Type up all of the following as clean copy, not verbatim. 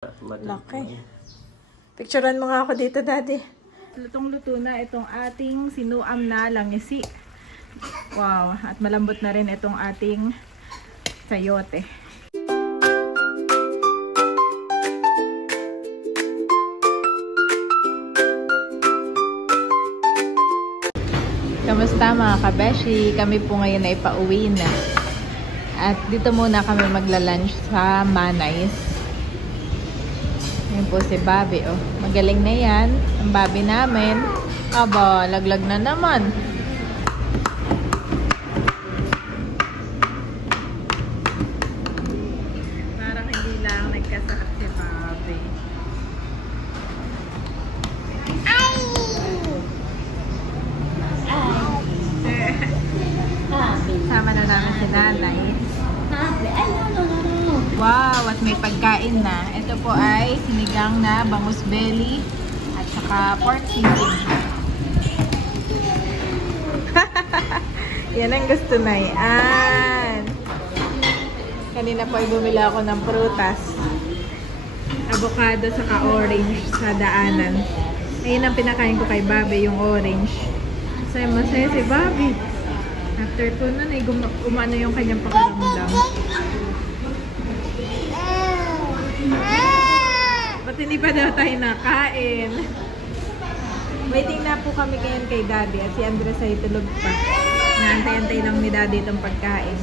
Laki. Picturean mo nga ako dito, Daddy. Lutong-luto na itong ating sinuam na langisi. Wow, at malambot na rin itong ating sayote. Kamusta mga kabeshi? Kami po ngayon ay pauwi na. At dito muna kami magla-lunch sa Manay's. Yan po si Bobby, oh. Magaling na yan. Ang Bobby namin. Aba, laglag na naman. Parang hindi lang nagkasakit si Bobby. Ay! Sama na namin si Nanay. Wow, at may pagkain na. Ito po ay sinigang na bangus belly at saka pork sisig. Yan ang gusto na yan. Kanina po ay bumili ako ng prutas. Avocado saka orange sa daanan. Ayun ang pinakain ko kay Bobby, yung orange. Masaya si Bobby. After po nun ay umano yung kanyang pakaramdam. Ba't hindi pa daw tayo nakain? Waiting na po kami ngayon kay Daddy at si Andres ay tulog pa. Naantay-antay lang ni Daddy itong pagkain.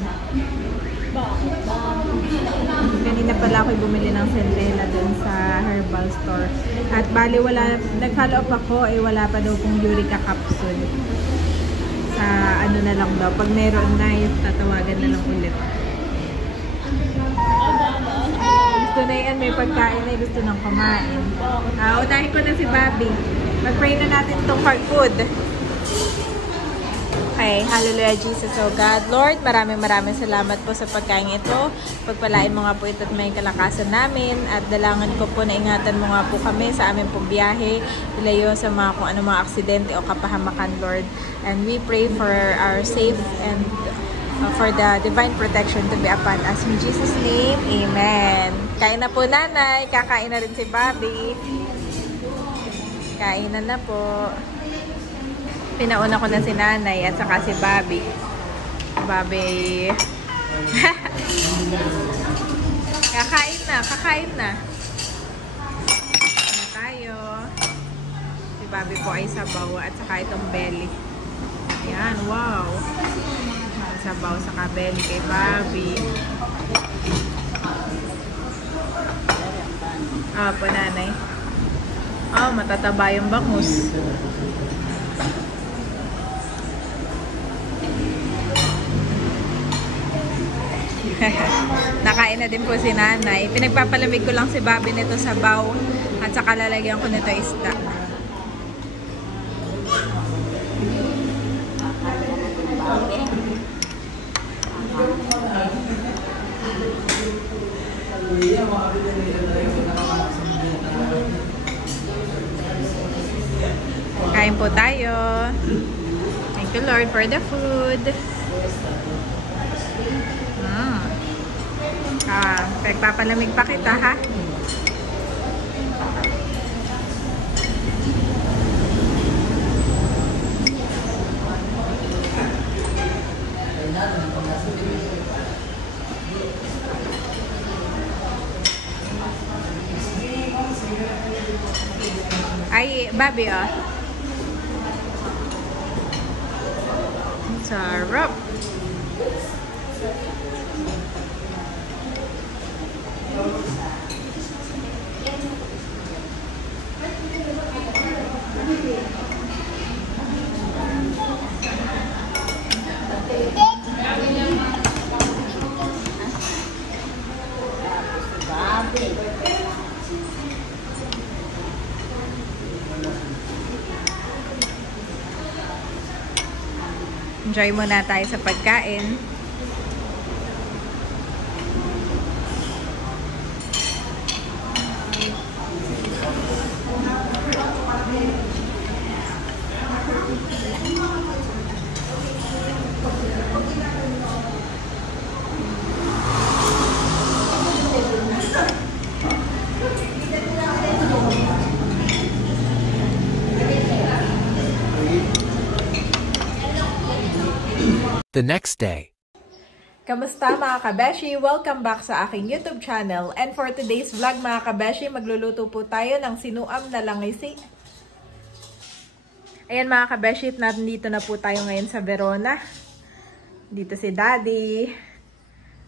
Kanina pala ako bumili ng centella dun sa herbal store. At bali wala, nag-follow up ako wala pa daw pong Urica capsule. Sa ano na lang daw, pag meron na tatawagan na lang ulit. Gusto na yan, may pagkain na gusto nang kumain. Unahin ko na si Bobby. Mag-pray na natin itong for food. Okay, hallelujah Jesus, oh God. Lord, maraming salamat po sa pagkain ito. Pagpalain mo nga po ito at may kalakasan namin. At dalangan ko po na ingatan mo nga po kami sa aming pong biyahe. Ilayo sa mga kung ano mga aksidente o kapahamakan, Lord. And we pray for our safe and for the divine protection to be upon us. In Jesus' name, Amen. Kain na po, Nanay. Kakain na rin si Bobby. Kainan na po. Pinauna ko na si Nanay at saka si Bobby. Bobby. Kakain na. Kakain na tayo. Si Bobby po ay sabaw at saka itong belly. Yan, wow. Sabaw sa belly kay Bobby. Po, Nanay. Matataba yung bangus. Nakain na din po si Nanay. Pinagpapalamig ko lang si Bobby nito sa sabaw at saka lalagyan ko nito isda. Kain po tayo. Thank you Lord for the food. Pagpapalamig pa kita, ha? Ay, Bobby, oh. Sarap. Enjoy muna tayo sa pagkain. The next day. Kamusta mga kabeshi? Welcome back sa aking YouTube channel. And for today's vlog mga kabeshi, magluluto po tayo ng sinuam na langisi. Ayan mga kabeshi, nandito na po tayo ngayon sa Verona. Dito si Daddy.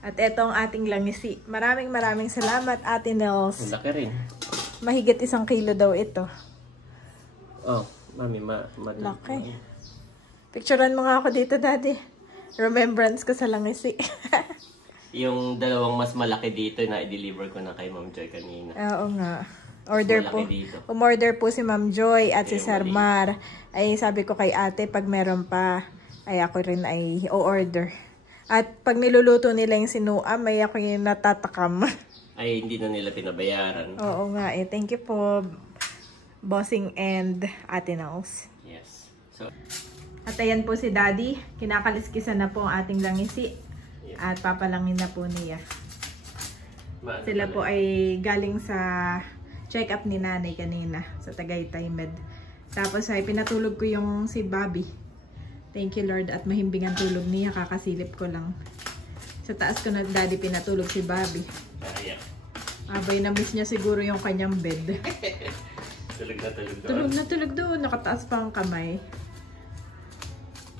At eto ang ating langisi. Maraming salamat Ate Nels. Laki rin. Mahigit 1 kilo daw ito. Oh, mami, Laki. Picturean mo nga ako dito Daddy. Remembrance ko sa langisi. Yung dalawang mas malaki dito na i-deliver ko na kay Ma'am Joy kanina. Oo nga. Order po. Dito. Umorder po si Ma'am Joy at si Sir Mar. Ay sabi ko kay ate, pag meron pa, ay ako rin ay o-order. At pag niluluto nila yung sinuam, ay ako yung natatakam. Ay, hindi na nila pinabayaran. Oo nga eh. Thank you po, Bossing and Ate Nels. Yes. So, At ayan po si Daddy. Kinakaliskisan na po ang ating langisi. yes. At papalangin na po niya. Maano Sila pala? po ay galing sa check-up ni nanay kanina sa Tagaytay Med. Tapos ay pinatulog ko yung si Bobby. Thank you Lord at mahimbing ang tulog niya. Kakasilip ko lang. Sa taas ko na Daddy pinatulog si Bobby. Ayan. Abay na miss niya siguro yung kanyang bed. Tulog na tulog doon. Tulog na tulog doon. Nakataas pa ang kamay.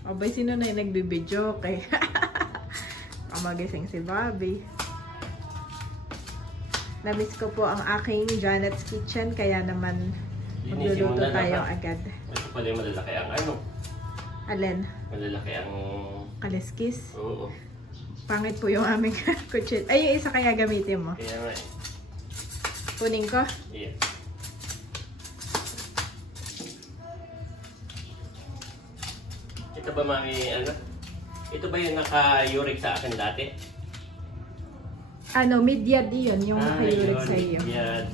Abay sino na yung nagbibidyo kay kamagising si Bobby. Namiss ko po ang aking Janet's Kitchen kaya naman Linisin mo magluluto na tayo lahat. agad. Ito pala yung malalaki ang ano? Alin? Malalaki ang... Kaliskis? Oo. Pangit po yung aming kutsit. Ay, yung isa kaya gamitin mo. Kaya nga eh. Kunin ko. Yes. Ito ba mami, ano? Ito ba yung naka-uric sa akin dati? Ano, midyad yun. Yung nakayurig yun, sa iyo. yan.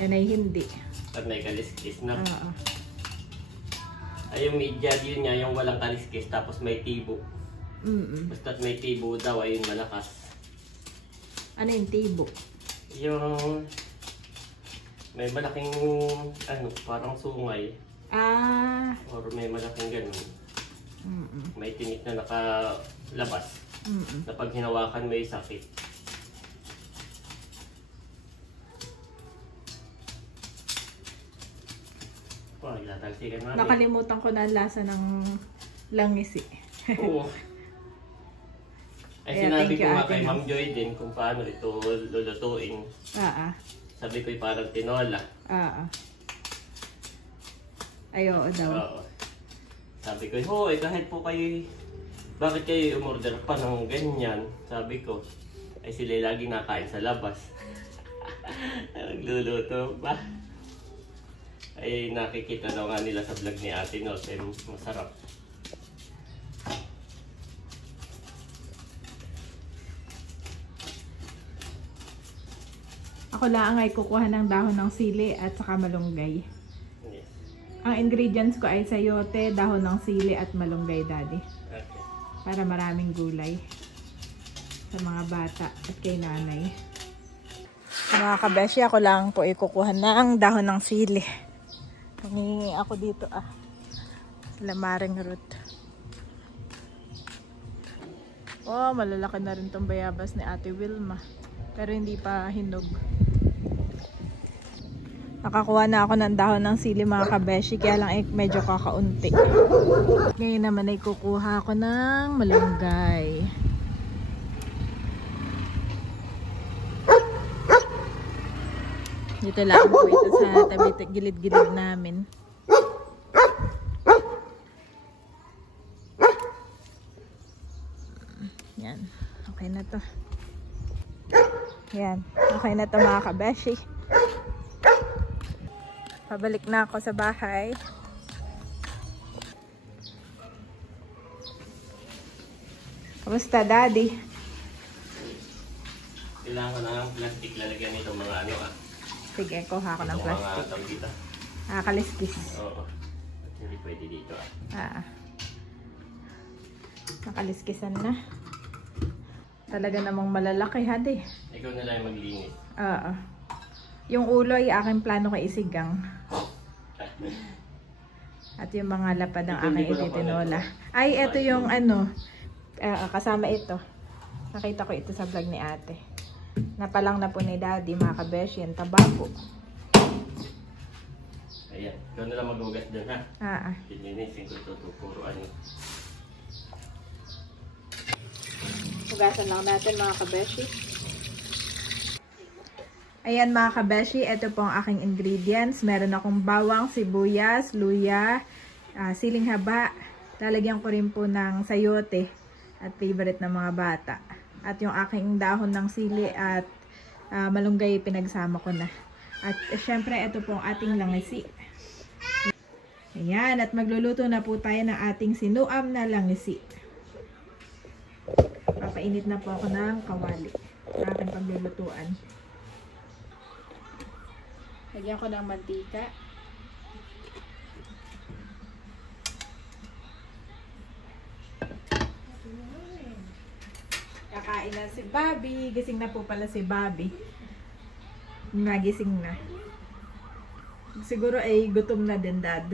Yan ay hindi. At may kaliskis na. Ay, yung midyad yun nga, yung walang kaliskis, tapos may tibo. Basta't may tibo daw, ayun malakas. Ano yung tibo? Yung may malaking, ano, parang sungay. Or may malaking ganun. May tinik na nakalabas. Na pag hinawakan may sakit. Oh, nagtatalsikan namin. Nakalimutan ko na ang lasa ng langisi. Oo. Ay, Kaya sinabi thank ko you, nga Ate kay Nels. Ma'am Joy din kung paano ito lulutuin. Sabi ko parang tinola. Ay, oo daw. Oo. Sabi ko, hoy, kahit po kayo, bakit kayo umorder pa ng ganyan? Sabi ko, ay sila lagi nakain sa labas. Nagluluto pa. Ay nakikita daw nga nila sa vlog ni Ate Nels, ay masarap. Ako lang ay kukuha ng dahon ng sili at saka malunggay. Yes. Ang ingredients ko ay sayote, dahon ng sili at malunggay, Daddy. Okay. Para maraming gulay sa mga bata at kay nanay. Mga kabeshi, ako lang po ikukuha ng dahon ng sili. Humingi ako dito sila Maring Ruth. Oh, malalaki na rin tong bayabas ni Ate Wilma. Pero hindi pa hinog. Nakakuha na ako ng dahon ng sili mga kabeshi, kaya lang medyo kakaunti. Ngayon naman ay kukuha ako ng malunggay. Dito lang po ito sa tabi gilid-gilid namin. Yan. Okay na to. Yan. Okay na to mga kabeshi. Pabalik na ako sa bahay. Kamusta, Daddy? Kailangan ko ng plastic lalagyan nito mga ano Sige, kuha ako ng Ito plastic. mga tawag dito. Kaliskis. Oo. At hindi pwede dito Nakaliskisan na. Talaga namang malalaki, Hadi. Ikaw na lang maglinis. Yung ulo ay aking plano kay isigang. At yung mga lapad ng aking ititinola. Ay, ito yung ano, kasama ito. Nakita ko ito sa vlog ni ate. Napalang na po ni daddy, mga kabeshi, yung tabako. Ayan, ikaw na lang maghugas dyan ha. Pininisin ko ito, puro ano. Hugasan lang natin mga kabeshi. Ayan mga kabeshi, ito po ang aking ingredients. Meron akong bawang, sibuyas, luya, siling haba. Lalagyan ko rin po ng sayote at favorite ng mga bata. At yung aking dahon ng sili at malunggay pinagsama ko na. At syempre ito po ang ating langisi. Ayan, at magluluto na po tayo ng ating sinuam na langisi. Papainit na po ako ng kawali sa aking paglulutuan. Lagyan ko ng mantika. Kakain na si Bobby. Gising na po pala si Bobby. Nagising na. Siguro ay gutom na din, Dad.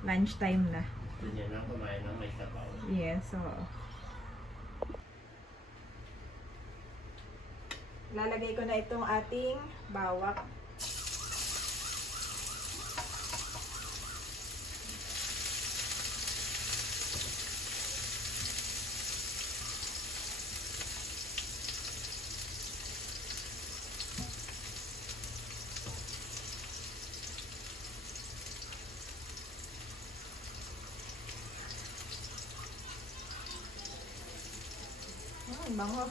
Lunch time na. Ganyan na, kumain na may sabaw. Yes, so lalagay ko na itong ating bawak. Bango.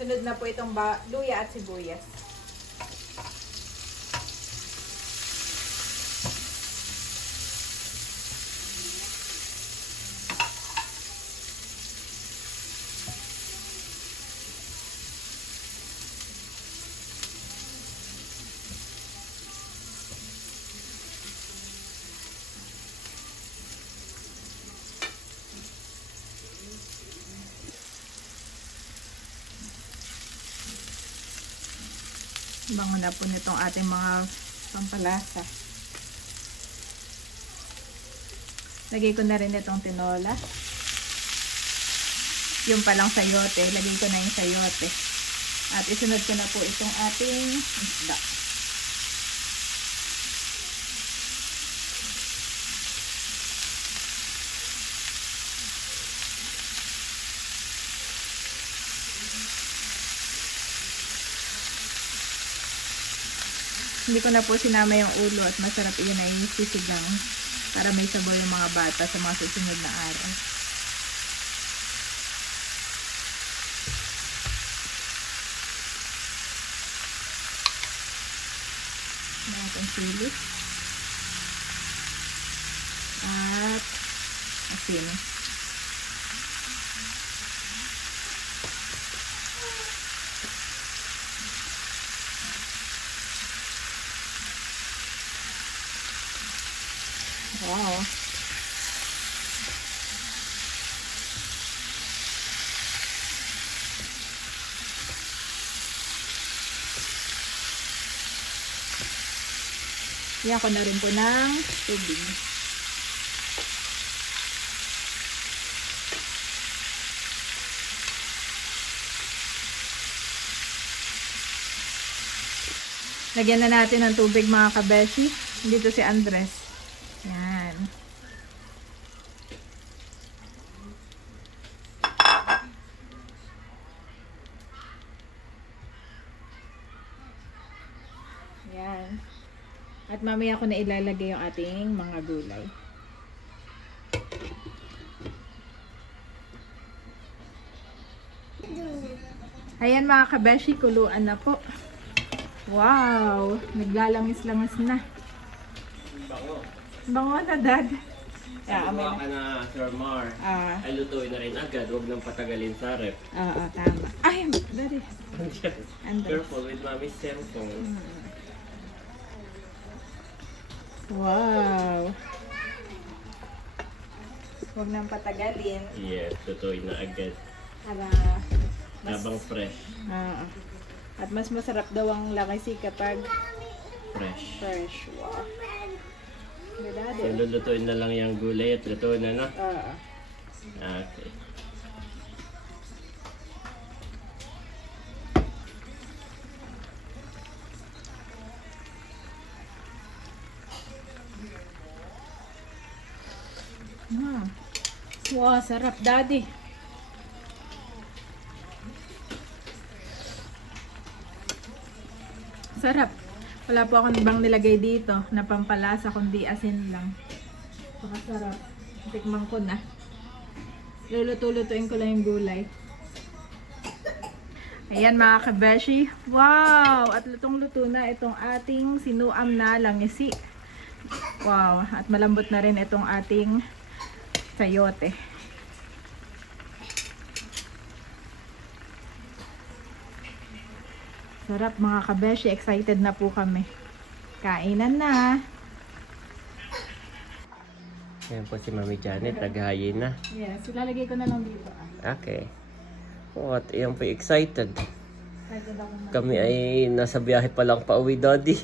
Sunod na po itong luya at sibuyas. Bango na po nitong ating mga pampalasa. Lagay ko na rin itong tinola. Yung palang sayote, lagay ko na yung sayote. At isunod ko na po itong ating isda. Hindi ko na po sinama yung ulo at masarap yun ay sisig lang para may sabaw yung mga bata sa mga susunod na araw. Natin sili at asin. Wow. Yan ko na rin po ng tubig. Lagyan na natin ng tubig mga kabeshi. Dito si Andres. Yan. Yan. At mamaya ko na ilalagay yung ating mga gulay. Ayan mga kabeshi, kuluan na po. Wow! Naglalangis-langis na. Bango. Bango na, Dad. Gumawa ka na, Sir Mar. Ay, lutuin na rin agad. Huwag nang patagalin sa rep. Oo, tama. Ay, Daddy. Careful with Mommy's cellphone. Wow. Huwag nang patagalin. Yes, lutuin na agad. Para Habang fresh. At mas masarap daw ang langisi kapag Fresh. fresh. Wow. Ni Daddy. So, lulutuin na lang yung gulay at luto na, no? Oo. Okay. Wow, sarap, Daddy. Sarap. Wala po akong ibang nilagay dito na pampalasa kundi asin lang. Sarap. Tikman ko na. Luluto-lutuin ko lang yung gulay. Ayan mga kabeshi. Wow! At lutong-luto na itong ating sinuam na langisi. Wow! At malambot na rin itong ating sayote. Sarap mga kabeshi. Excited na po kami. Kainan na. Ayan po si Mami Janet, naghahayin na. Yes, ilalagay ko na lang dito. Okay. What? Ayan po, excited. Excited ako na. Kami ay nasa biyahe pa lang pa uwi, Daddy.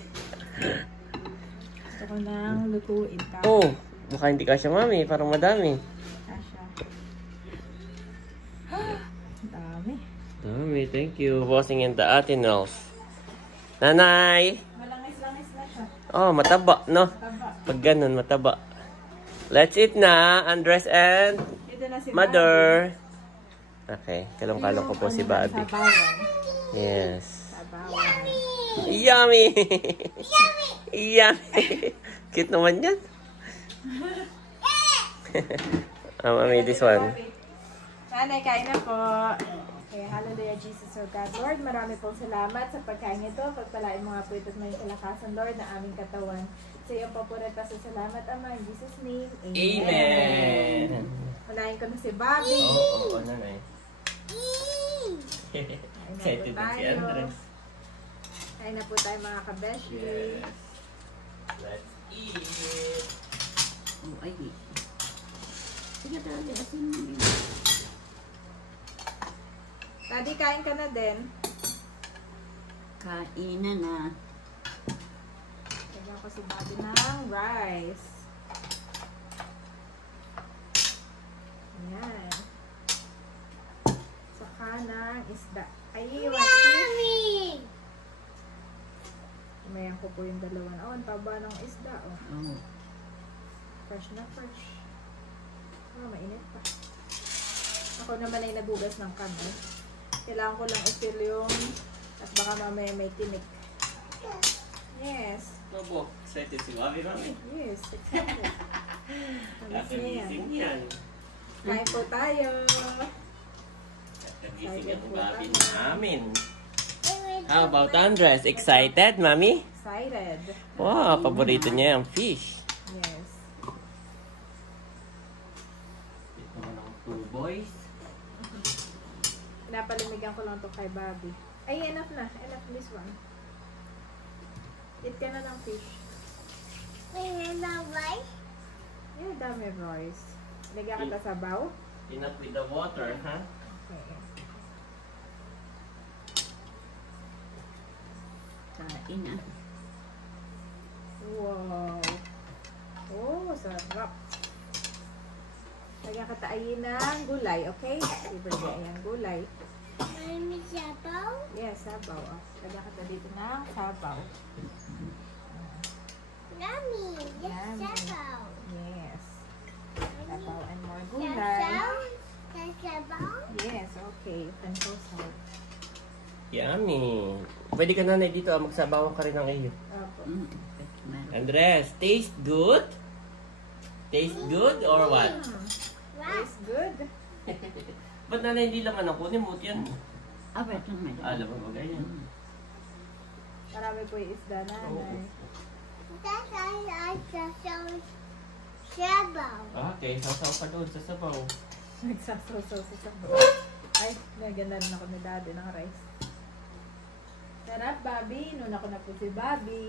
Gusto ko nang lutuin ka. Oh, baka hindi kasya, Mami. Parang madami. Kasha. Dami. Dami, thank you. Bossing in the Atinals. Nanay! Malangis-langis na siya. Oh, mataba, no? Taba. Pag ganun, mataba. Let's eat na, Andres and Ito na si Mother. Okay, kalong-kalong ko po si Bobby. Sabawan. Yes. Sabawan. Yummy! Yummy! Cute naman yan. Mami, this one. Nanay, kain na po. Okay, hallelujah, Jesus, our God. Lord, marami pong salamat sa pagkain ito. Pagpalain mo nga po ito at may kalakasan, Lord, na aming katawan. Sa iyo po po rin pasasalamat, Ama, in Jesus' name. Amen. Amen! Unahin ko na si Bobby. Oo, nanay. Kain Excited na na po si tayo. Andres. Kain na po tayo mga kabeshi. Yes. Let's eat. Oh, ay. Sige, dali. Asin mo yun. Daddy, kain ka na din. Kainan na. Lagyan ko si Bobby ng rice. Ayan. Saka ng isda. Ay, Mami! Umayan ko po yung dalawa. Oh, ang taba ng isda. Oh. Oh. Fresh na fresh. Oh, mainit pa. Ako naman ay nagugas ng kamay. Kailangan ko lang i-fill yung at baka mamaya may tinik. Yes. Opo, excited si Bobby, Mami. Yes, excited. Kakagising yan. Kain po tayo. Kakagising ang Bobby namin. How about Andres? Excited, Mami? Excited. Wow, paborito niya yung fish. Yes. Ito ng two boys. Pinapalimigan ko lang to kay Bobby. Ay, enough na. Enough this one. Eat ka na ng fish. Yeah, dami rice. Lagyan kita sa baw. Enough with the water, ha? Okay. Kain na. Wow. Oh, sarap. Lagyan kita ayin ng gulay, okay? Libre ayan gulay. Yes, sabaw. Oh. Lagyan kita dito ng sabaw. Yummy. Yes. Sabaw and more gulay. Yes, okay. You can go salt. Yummy. Pwede ka nanay dito, magsabawan ka rin ng iyo. Opo. Andres, taste good? Taste good or what? Tastes good. Ba't nanay hindi laman ang kunin mo yan? Abet naman. Alam mo ba ganyan? Marami po yung isda na. Okay, sasaw ka doon sa sabaw. Nagsasaw-saw sa sabaw. Ay, naganda rin ako ni Daddy ng rice. Sarap, Bobby. Nuna ko na po si Bobby.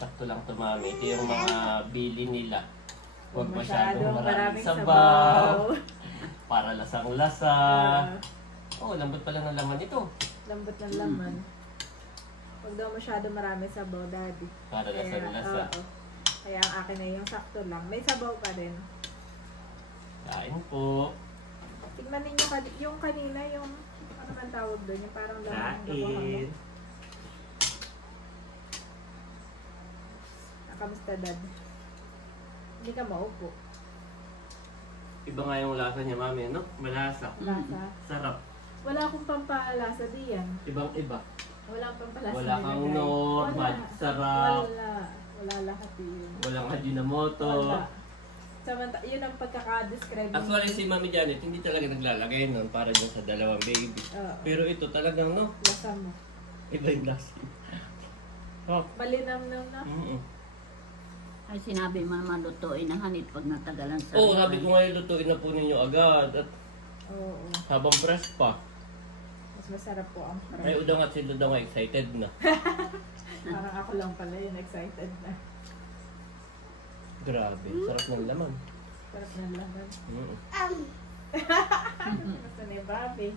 Sakto lang to, Mami. Ito yung mga bili nila. Huwag Masyadong masyadong maraming maraming sabaw. Para lasang-lasa. Ah, Oh, lambot pala ng laman ito. lambot ng laman. Huwag daw masyado marami sabaw, Daddy. Para lasa-lasa. Oo. Kaya ang akin na yung sakto lang. May sabaw pa rin. Kain po. Tignan ninyo yung kanina, yung ano man tawag doon, yung parang laman ng gawa mo. Kain. Kamusta, Dad? Hindi ka maupo. Iba nga yung lasa niya, mami, no? Malasa. Lasa. Sarap. Wala akong pampalasa diyan. Ibang-iba. Wala akong pampalasa. Wala kang nilagay. normal. Sarap. Wala lahat yun. Walang Ajinomoto. Wala. Yun ang pagkaka-describe. Actually, si Mami Janet, hindi talaga naglalagay nun para dyan sa dalawang baby. Oo. Pero ito talagang, no? Lasa mo. Iba yung lasa. Oh. Malinam-nam na. Ay sinabi mo naman lutuin ang hanit pag natagalan sa Oo, sabi ko ngayon, lutuin na po ninyo agad. At Oo. habang fresh pa. Mas masarap po ang Ay, parang. udang at si Dudong ay excited na. Parang ako lang pala yun, excited na. Grabe, sarap ng laman. Sarap ng laman. Mm. Gusto ni Bobby.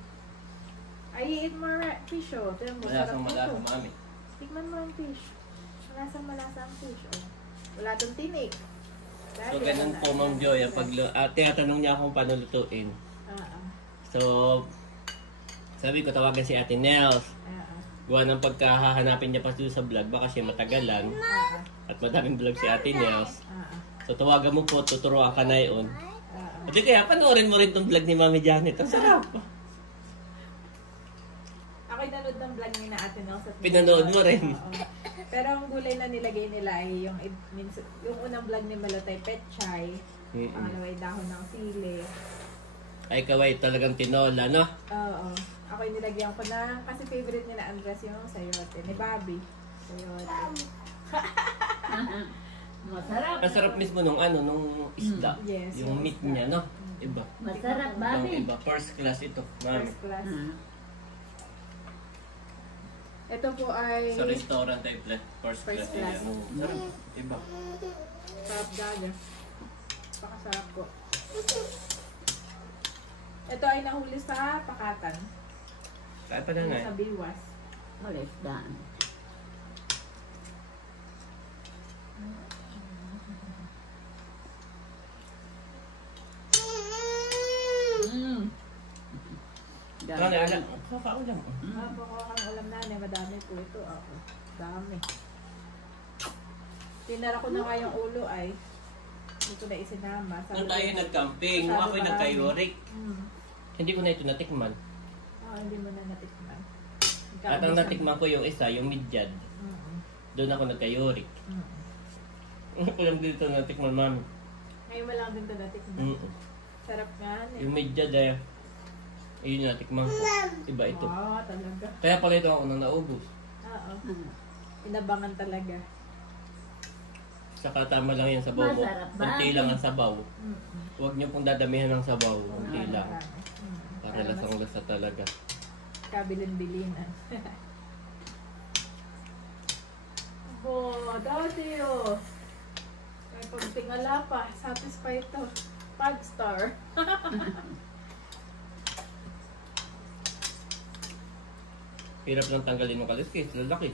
I eat more fish, oh. Tignan mo, sarap Malasang malasa, nito. Mami. Tikman mo ang fish. Malasa ang fish, oh. Wala tong tinik. So, ganun po, Ma'am Joy. Pag tinatanong niya akong paano lutuin. So, sabi ko, tawagan si Ate Nels. Gawa ng pagkahahanapin niya pa doon sa vlog, baka siya matagalan. At madaming vlog si Ate Nels. So, tawagan mo po, tuturuan ka na yun. At kaya, panoorin mo rin tong vlog ni Mami Janet. Ang sarap. Ako'y nanood ng vlog ni na Ate Nels at Pinanood mo rin. Oo. Pero ang gulay na nilagay nila ay yung unang vlog ni Malotay Petchay. Pangalawa ay dahon ng sili. Ay, kaway talagang tinola, no? Oo. Ako'y nilagyan ko ng, kasi favorite ni na Andres yung sayote. Ni Bobby. Sayote. Masarap. Ang sarap mismo nung isda. Yes, Yung yung meat isda. niya, no? Iba. Masarap, Ibang babi. iba. First class ito, Mami. First class. Ito po ay Sa restaurant ay first First class. class. Yan. Sarap. Iba. sarap daga. Pakasarap po. Ito ay nahuli sa Pakatan. Kaya pa na nga. Sa Biwas. Alis daan. Ano, alam? Kafa ko lang. Pakuha kang ulam na, madami po ito. Ako. Dami. Tinara ko na nga yung ulo ay. Hindi ko na isinama. Nung tayo nag-camping, nung ako'y nagka-yorik, hindi ko na ito natikman. Hindi mo na natikman. At ang natikman ko yung isa, yung midyad. Doon ako nagka-yorik. Ko lang dito natikman, Mami. Ngayon mo lang din ito natikman. Sarap nga. Yung midyad ay, yun yung natikman ko. Iba ito. Talaga. Kaya pala ito ako nang naubos. Oo. Inabangan talaga. Saka tama lang yung sabaw mo. Masarap ba? Kunti lang ang sabaw. Huwag niyo pong dadamihan ng sabaw. Kunti lang. Para Para lasang lasa talaga. Kabilin-bilinan. Dati oh. May pagtingala pa. Satisfied to. 5-star. Hirap lang tanggalin yung kaliskis. Lalaki.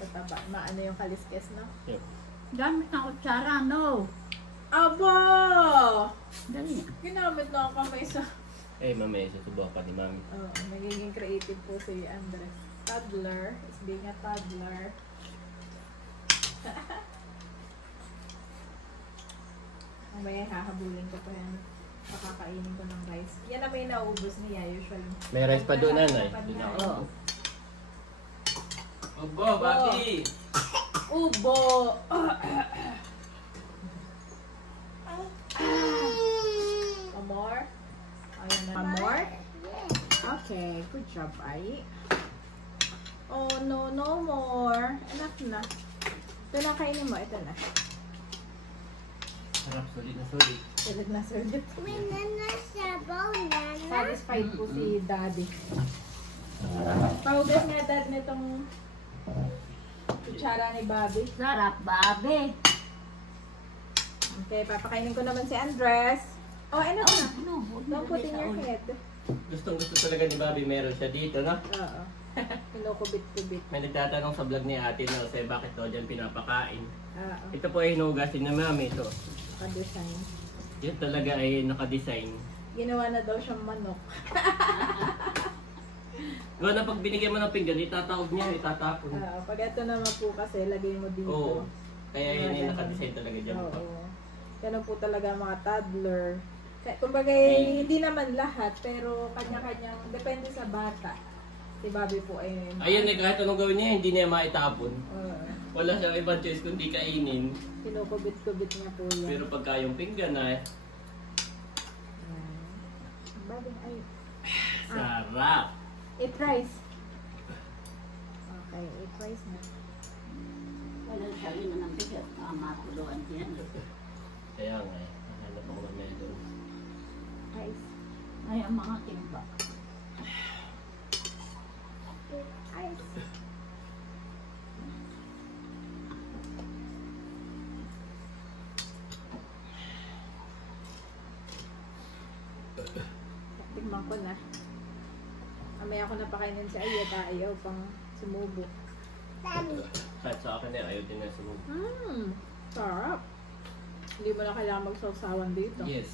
Tataba. Maano yung kaliskes, no? Yep. Gamit ng kutsara, no? Aba! Dali. Ginamit na ang kamay sa... Eh, mamaya susubukan ni Mami. Oo, nagiging creative po si Andres. Toddler. Is being a toddler. Mamaya hahabulin ko pa yan. Makakainin ko ng rice. Yan na may naubos niya usually. May rice pa doon, nanay. Oo. Obo, Bobby! Ubo! More? Ayan na. More? Okay, good job, Ai. Oh, no, no more. Enough na. Ito na, kainin mo. Ito na. Sarap, sulit na sulit. Sulit na sulit. Satisfied po si Daddy. Paugas nga, Dad, nitong kutsara ni Bobby. Sarap, babi. Okay, papakainin ko naman si Andres. Oh, ano na? No, Don't put in your head. Gustong gusto talaga ni Bobby meron siya dito, no? Oo. Kinukubit-kubit. May nagtatanong sa vlog ni Ate Nels, bakit daw dyan pinapakain? Oo. Ito po ay hinugasin na mami ito. Naka-design. Yan talaga ay nakadesign. Ginawa na daw siyang manok. Gawa na pag binigyan mo ng pinggan, itatawag niya, itatapon. Pag ito naman po kasi, lagay mo dito. Oo. Kaya yun yung nakadesign talaga dyan. Oo. Ganun po talaga ang mga toddler. Kumbaga, hindi naman lahat, pero kanya-kanyang, depende sa bata. Si Bobby po ay... Ayun eh, kahit anong gawin niya, hindi niya maitapon. Uh, Wala siyang ibang choice kundi kainin. Kinukubit-kubit niya po yan. Pero pagka yung pinggan ay Bobby, ay... sarap. Eat rice. Okay, eat rice na. Wala sabi na ng bigat. Matuluan yan. Kaya nga eh, hanap ako ng melon. Rice. Ay, ang mga timba. Rice. Tignan ko na. Mamaya ako napakainin si Ayet, ayaw pang sumubo. Kahit sa akin eh, ayaw din na sumunod. Sarap. Hindi mo na kailangan magsawsawan dito. Yes.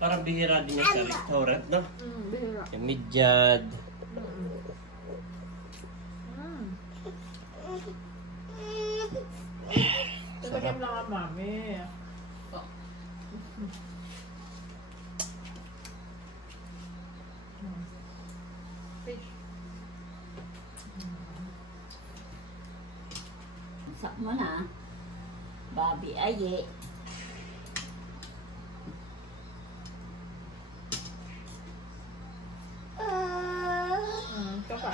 Parang bihira din yan sa restaurant, no? Bihira. Yung midyad. Tatagyan lang ang mami. Fish. Sak mo na. Bobby, aye. Ito pa.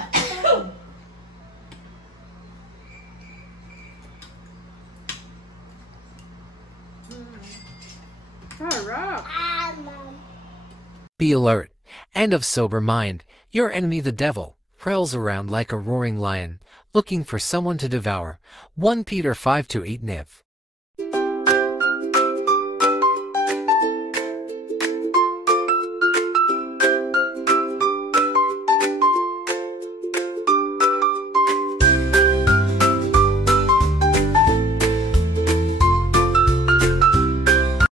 Sarap. Be alert and of sober mind. Your enemy the devil prowls around like a roaring lion, looking for someone to devour. 1 Peter 5-8 Niv.